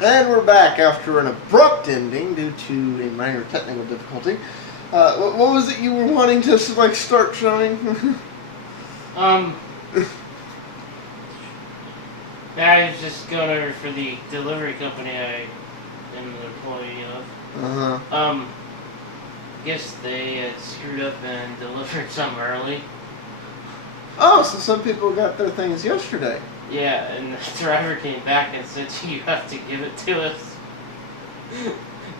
And we're back after an abrupt ending due to a minor technical difficulty. What was it you were wanting to start showing? I was just going over for the delivery company I am an employee of. I guess they had screwed up and delivered some early. Oh, so some people got their things yesterday. Yeah, and the driver came back and said, you have to give it to us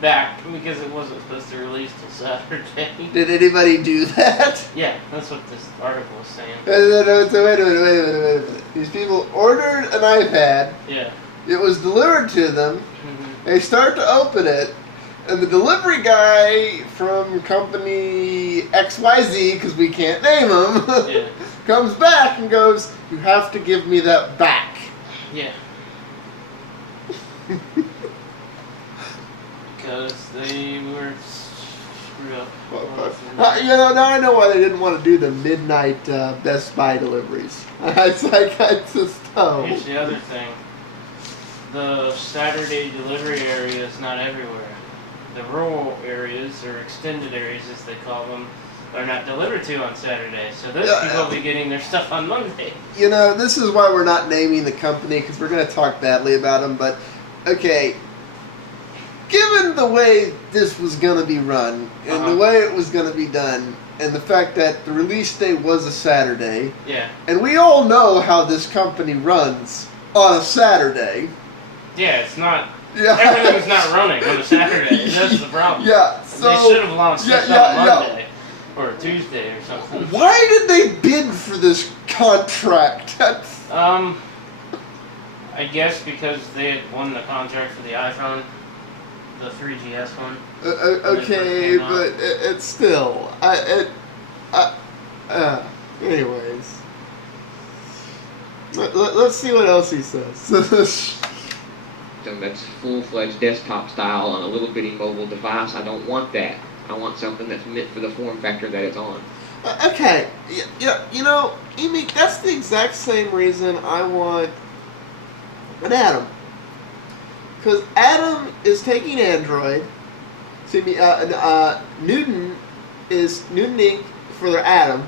back because it wasn't supposed to release till Saturday. Did anybody do that? Yeah, that's what this article was saying. So wait a minute. These people ordered an iPad. Yeah. It was delivered to them. Mm-hmm. They start to open it, and the delivery guy from company XYZ, because we can't name him, yeah. comes back and goes, "You have to give me that back." Yeah. Because they were screwed up. Now I know why they didn't want to do the midnight Best Buy deliveries. It's like, I just know. Here's the other thing. The Saturday delivery area is not everywhere. The rural areas, or extended areas as they call them, are not delivered to on Saturday. So those people will be getting their stuff on Monday. You know, this is why we're not naming the company, because we're going to talk badly about them. But, okay, given the way this was going to be run, and the way it was going to be done, and the fact that the release day was a Saturday, yeah, and we all know how this company runs on a Saturday. Yeah, it's not... Yeah. Everything's not running on a Saturday. That's the problem. Yeah, so... They should have launched this on Monday. Or Tuesday or something. Why did they bid for this contract? I guess because they had won the contract for the iPhone, the 3GS one. Okay, but it's still... anyways. Let's see what else he says. That's full-fledged desktop style on a little bitty mobile device. I don't want that. I want something that's meant for the form factor that it's on. Okay, you know, Emeek, that's the exact same reason I want an Atom. Because Atom is taking Android. See me, Newton Inc. for their Atom.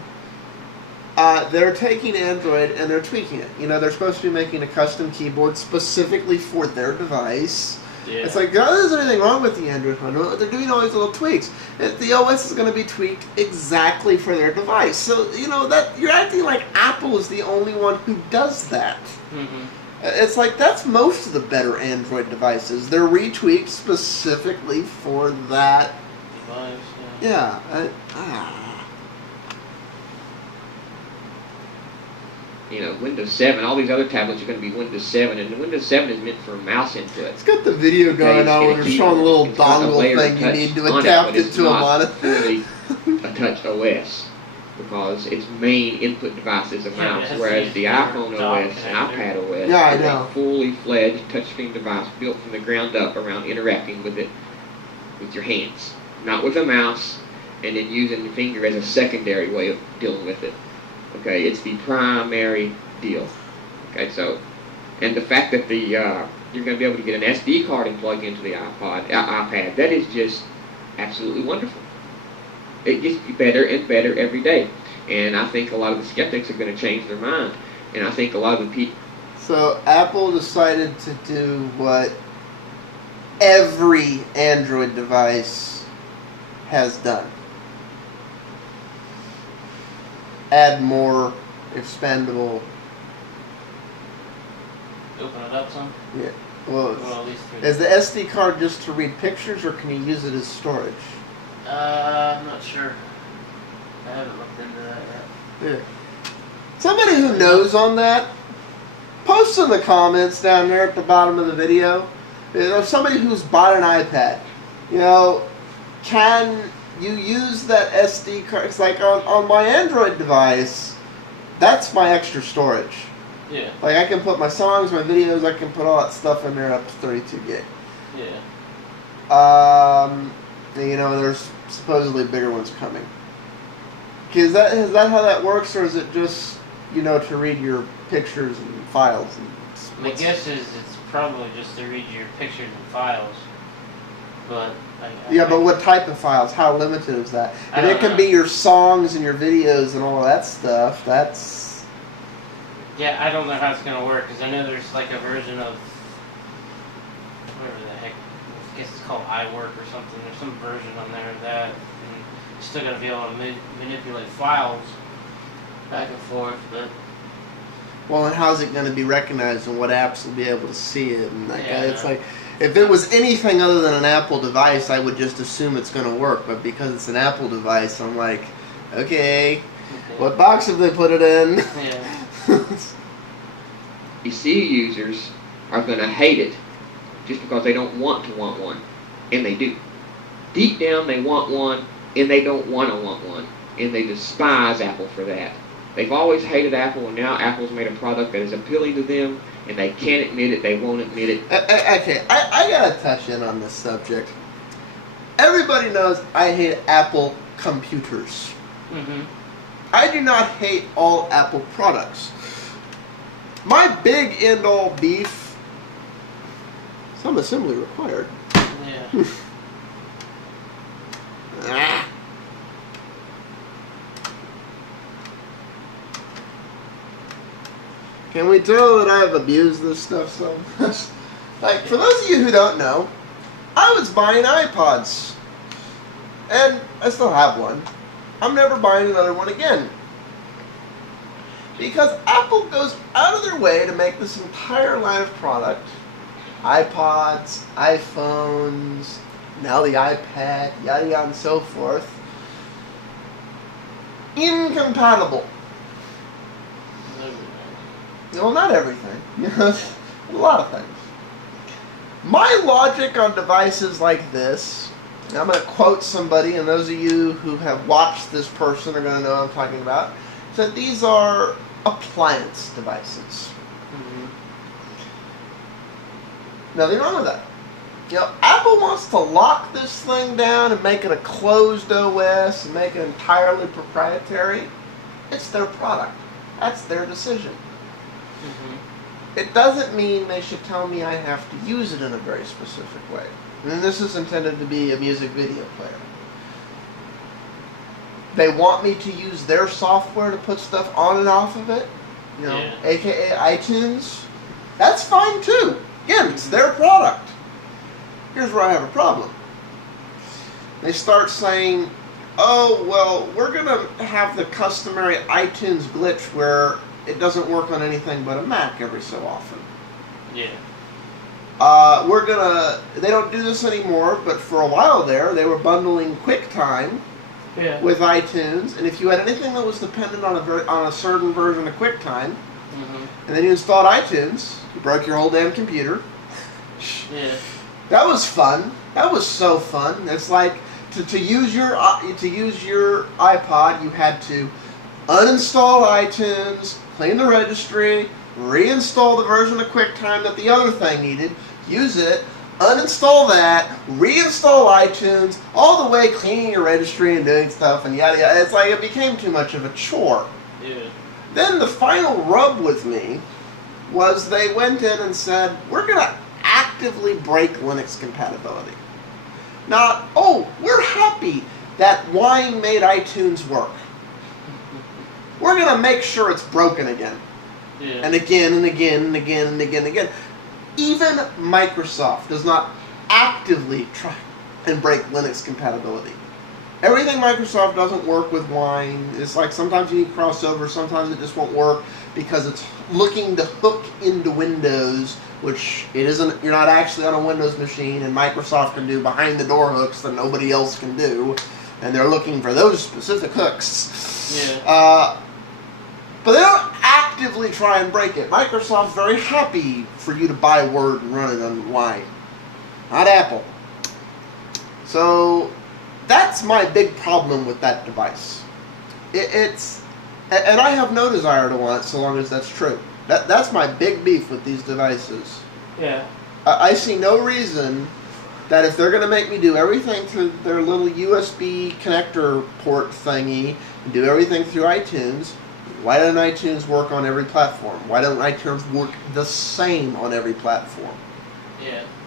They're taking Android and they're tweaking it. You know, they're supposed to be making a custom keyboard specifically for their device. Yeah. It's like, oh, there's anything wrong with the Android one. They're doing all these little tweaks. The OS is going to be tweaked exactly for their device. So, you know, that you're acting like Apple is the only one who does that. Mm-hmm. It's like, that's most of the better Android devices. They're retweaked specifically for that device. Yeah. You know, Windows 7, all these other tablets are going to be Windows 7, and the Windows 7 is meant for a mouse input. It's got the video going on where they're showing a little dongle thing you need to adapt it to a monitor. It's not really a touch OS, because its main input device is a mouse, whereas the iPhone OS and iPad OS is a fully fledged touchscreen device built from the ground up around interacting with it with your hands, not with a mouse, and then using your finger as a secondary way of dealing with it. Okay, it's the primary deal. Okay, so, and the fact that you're going to be able to get an SD card and plug into the iPad, that is just absolutely wonderful. It gets better and better every day, and I think a lot of the skeptics are going to change their mind, and I think a lot of the people... So, Apple decided to do what every Android device has done. Add more expandable. Open it up some? Yeah. Well, is the SD card just to read pictures, or can you use it as storage? I'm not sure. I haven't looked into that yet. Yeah. Somebody who knows on that, post in the comments down there at the bottom of the video. You know, somebody who's bought an iPad. You know, can you use that SD card? It's like on my Android device, that's my extra storage. Yeah. Like, I can put my songs, my videos, I can put all that stuff in there up to 32 gig. Yeah. You know, there's supposedly bigger ones coming. Is that how that works, or is it just, you know, to read your pictures and files? My guess is it's probably just to read your pictures and files. But but what type of files? How limited is that? If it can be your songs and your videos and all that stuff, that's... Yeah, I don't know how it's going to work, because I know there's like a version of... whatever the heck, I guess it's called iWork or something. There's some version on there of that. And you're still going to be able to manipulate files back and forth, but... Well, and how's it going to be recognized, and what apps will be able to see it? And it's like, if it was anything other than an Apple device, I would just assume it's going to work. But because it's an Apple device, I'm like, okay, what box have they put it in? Yeah. PC users are going to hate it just because they don't want to want one, and they do. Deep down, they want one, and they don't want to want one, and they despise Apple for that. They've always hated Apple, and now Apple's made a product that is appealing to them, and they can't admit it, they won't admit it. Okay, I gotta touch in on this subject. Everybody knows I hate Apple computers. Mm-hmm. I do not hate all Apple products. My big end-all beef, some assembly required. Yeah. Can we tell that I've abused this stuff so much? Like, for those of you who don't know, I was buying iPods. And I still have one. I'm never buying another one again. Because Apple goes out of their way to make this entire line of product, iPods, iPhones, now the iPad, yada yada and so forth, incompatible. Well, not everything. A lot of things. My logic on devices like this, and I'm going to quote somebody, and those of you who have watched this person are going to know what I'm talking about, is that these are appliance devices. Mm-hmm. Nothing wrong with that. Apple wants to lock this thing down and make it a closed OS and make it entirely proprietary. It's their product. That's their decision. Mm-hmm. It doesn't mean they should tell me I have to use it in a very specific way. And this is intended to be a music video player. They want me to use their software to put stuff on and off of it, aka iTunes. That's fine too. Again, it's their product. Here's where I have a problem. They start saying, oh, well, we're going to have the customary iTunes glitch where it doesn't work on anything but a Mac every so often. Yeah. They don't do this anymore, but for a while there, they were bundling QuickTime with iTunes, and if you had anything that was dependent on a certain version of QuickTime, and then you installed iTunes, you broke your whole damn computer. Yeah. That was fun. That was so fun. It's like to use your iPod, you had to uninstall iTunes, clean the registry, reinstall the version of QuickTime that the other thing needed, use it, uninstall that, reinstall iTunes, all the way cleaning your registry and doing stuff and yada yada. It's like it became too much of a chore. Yeah. Then the final rub with me was they went in and said, we're going to actively break Linux compatibility. Now, we're happy that Wine made iTunes work. We're going to make sure it's broken again. Yeah. And again and again and again and again and again. Even Microsoft does not actively try and break Linux compatibility. Everything Microsoft doesn't work with Wine. It's like sometimes you need crossover, sometimes it just won't work because it's looking to hook into Windows, which it isn't. You're not actually on a Windows machine, and Microsoft can do behind the door hooks that nobody else can do, and they're looking for those specific hooks. Yeah. But they don't actively try and break it. Microsoft's very happy for you to buy Word and run it on Wine, not Apple. So that's my big problem with that device. And I have no desire to want it so long as that's true. That's my big beef with these devices. Yeah. I see no reason that if they're going to make me do everything through their little USB connector port thingy and do everything through iTunes, why doesn't iTunes work on every platform? Why doesn't iTunes work the same on every platform? Yeah.